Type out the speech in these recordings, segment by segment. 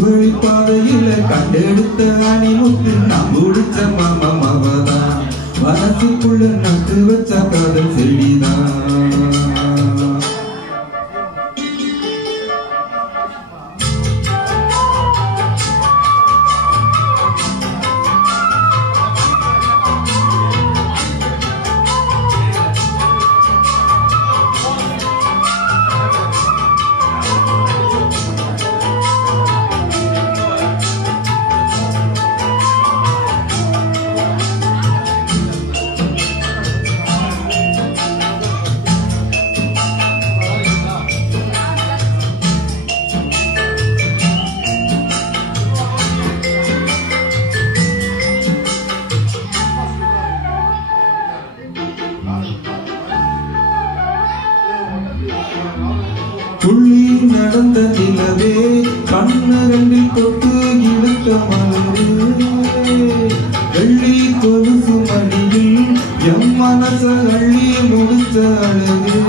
வழி பாதையில கண்டெடுத்த அணிமுத்து நான் முடிச்ச மாமா மவதான் மனசுக்குள்ள நட்டு வச்ச காதல் செடிதான் துள்ளி நடந்த நிலவே கண்ணரண்டில் தொட்டு இழுத்த மலரே வெள்ளி கொலுசு மடியில் எம் மனச அள்ளி முடிச்ச அழகே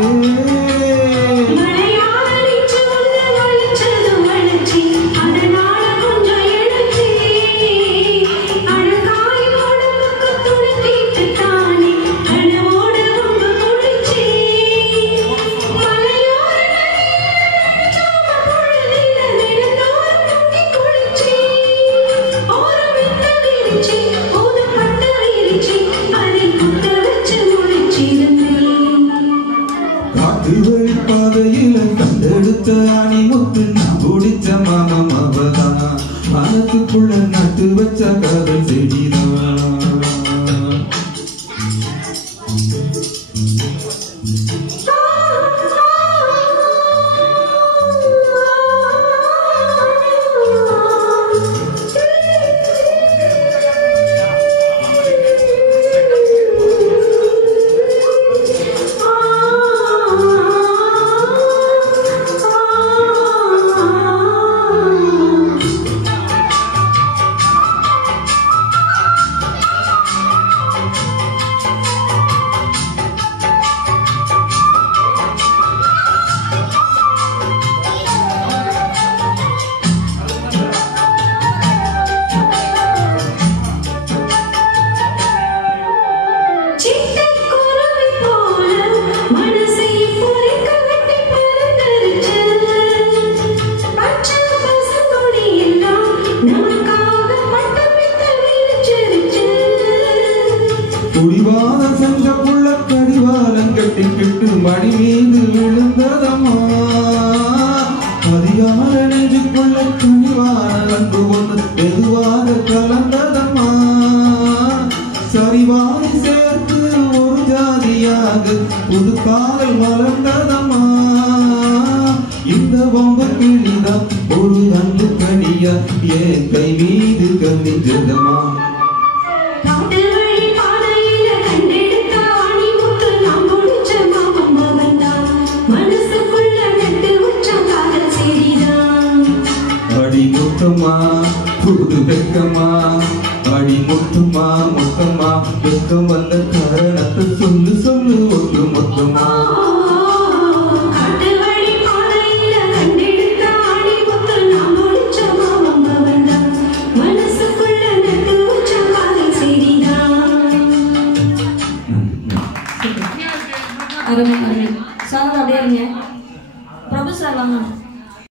வழி பாதையில கண்டெடுத்த அணிமுத்து நான் பிடிச்ச மாமா மவதான் மனசுக்குள்ள நட்டு வச்ச காதல் செடிதான் குடிவாத செஞ்ச புள்ள கடிவாரம் கட்டிக்கிட்டு மடி மீது விழுந்ததம்மா அதிகார நெஞ்சுக்குள்ள கனிவான அன்பு ஒன்று மெதுவாக கலந்ததம்மா சரிவாய் சேர்த்து ஒரு ஜாதியாக புது காதல் மலர்ந்ததம்மா இந்த வம்ப கிளிதான் ஒரு அன்பு கனியா என் கை மீது கண்டிஞ்சதம்மா முத்தமா புது வெக்கமா அடி முத்துமா முத்தமா வெக்கம் வந்த காரணத்தை சொல்லு சொல்லு ஒன்று மொத்தமா